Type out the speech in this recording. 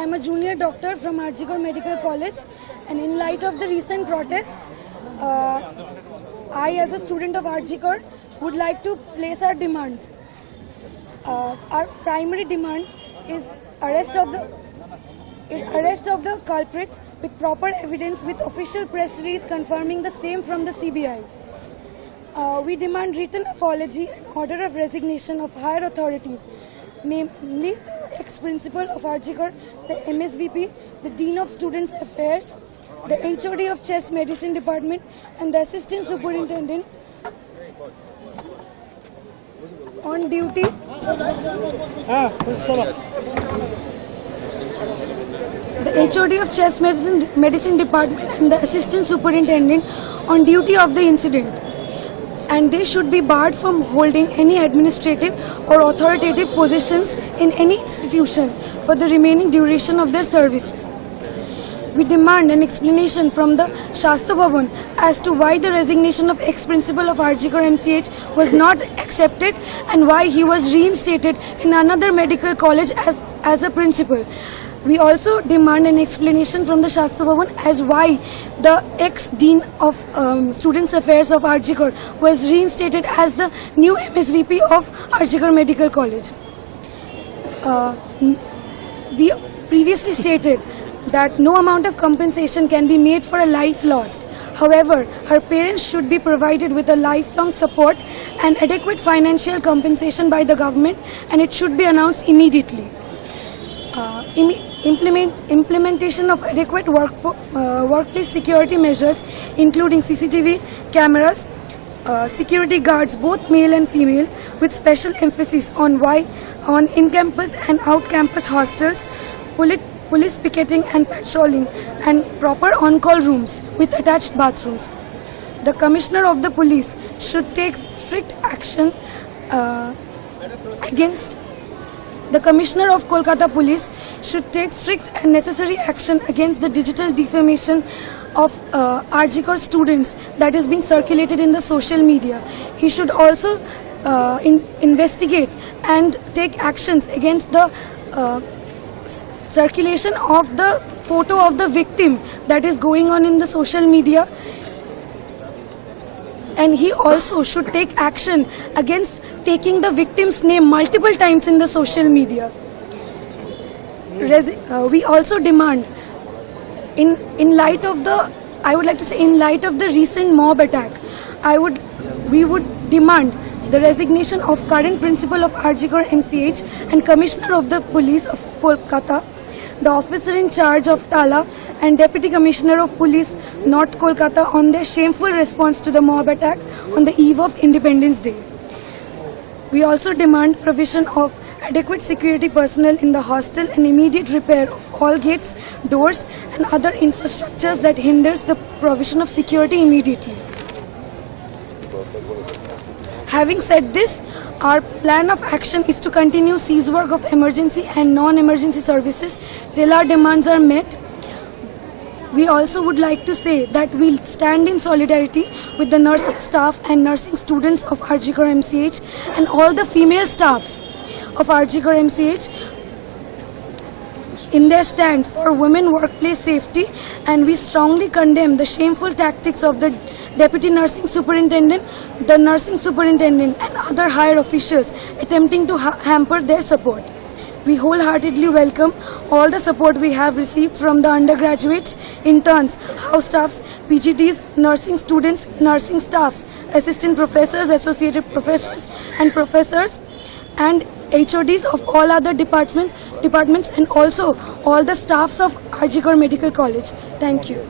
I'm a junior doctor from RG Kar Medical College, and in light of the recent protests, I as a student of RG Kar would like to place our demands. Our primary demand is arrest of the culprits with proper evidence, with official press release confirming the same from the CBI. We demand written apology and order of resignation of higher authorities, namely the ex-principal of RG Kar, the MSVP, the Dean of Students Affairs, the HOD of Chest Medicine Department, and the Assistant Superintendent on duty. The HOD of Chest Medicine Department and the Assistant Superintendent on duty of the incident, and they should be barred from holding any administrative or authoritative positions in any institution for the remaining duration of their services. We demand an explanation from the Shastra Bhavan as to why the resignation of ex-principal of RG Kar MCH was not accepted and why he was reinstated in another medical college as a principal. We also demand an explanation from the Shastra Bhavan as why the ex-dean of Students Affairs of RG Kar was reinstated as the new MSVP of RG Kar Medical College. We previously stated that no amount of compensation can be made for a life lost. However, her parents should be provided with a lifelong support and adequate financial compensation by the government, and it should be announced immediately. Implementation of adequate workplace security measures, including CCTV cameras, security guards, both male and female, with special emphasis on in-campus and out-campus hostels, police picketing and patrolling, and proper on-call rooms with attached bathrooms. The Commissioner of the Police should take strict action against The Commissioner of Kolkata Police should take strict and necessary action against the digital defamation of RG Kar students that is being circulated in the social media. He should also investigate and take actions against the circulation of the photo of the victim that is going on in the social media. And he also should take action against taking the victim's name multiple times in the social media. We also demand, in light of the recent mob attack, we would demand the resignation of current principal of RG Kar MCH and Commissioner of the Police of Kolkata, the officer in charge of Tala, and Deputy Commissioner of Police North Kolkata on their shameful response to the mob attack on the eve of Independence Day. We also demand provision of adequate security personnel in the hostel and immediate repair of all gates, doors, and other infrastructures that hinders the provision of security immediately. Having said this, our plan of action is to continue cease work of emergency and non-emergency services till our demands are met. We also would like to say that we'll stand in solidarity with the nursing staff and nursing students of RG Kar MCH and all the female staffs of RG Kar MCH in their stand for women workplace safety, and we strongly condemn the shameful tactics of the Deputy Nursing Superintendent, the Nursing Superintendent, and other higher officials attempting to hamper their support. We wholeheartedly welcome all the support we have received from the undergraduates, interns, house staffs, PGTs, nursing students, nursing staffs, assistant professors, associated professors, and professors, and HODs of all other departments, and also all the staffs of RG Kar Medical College. Thank you.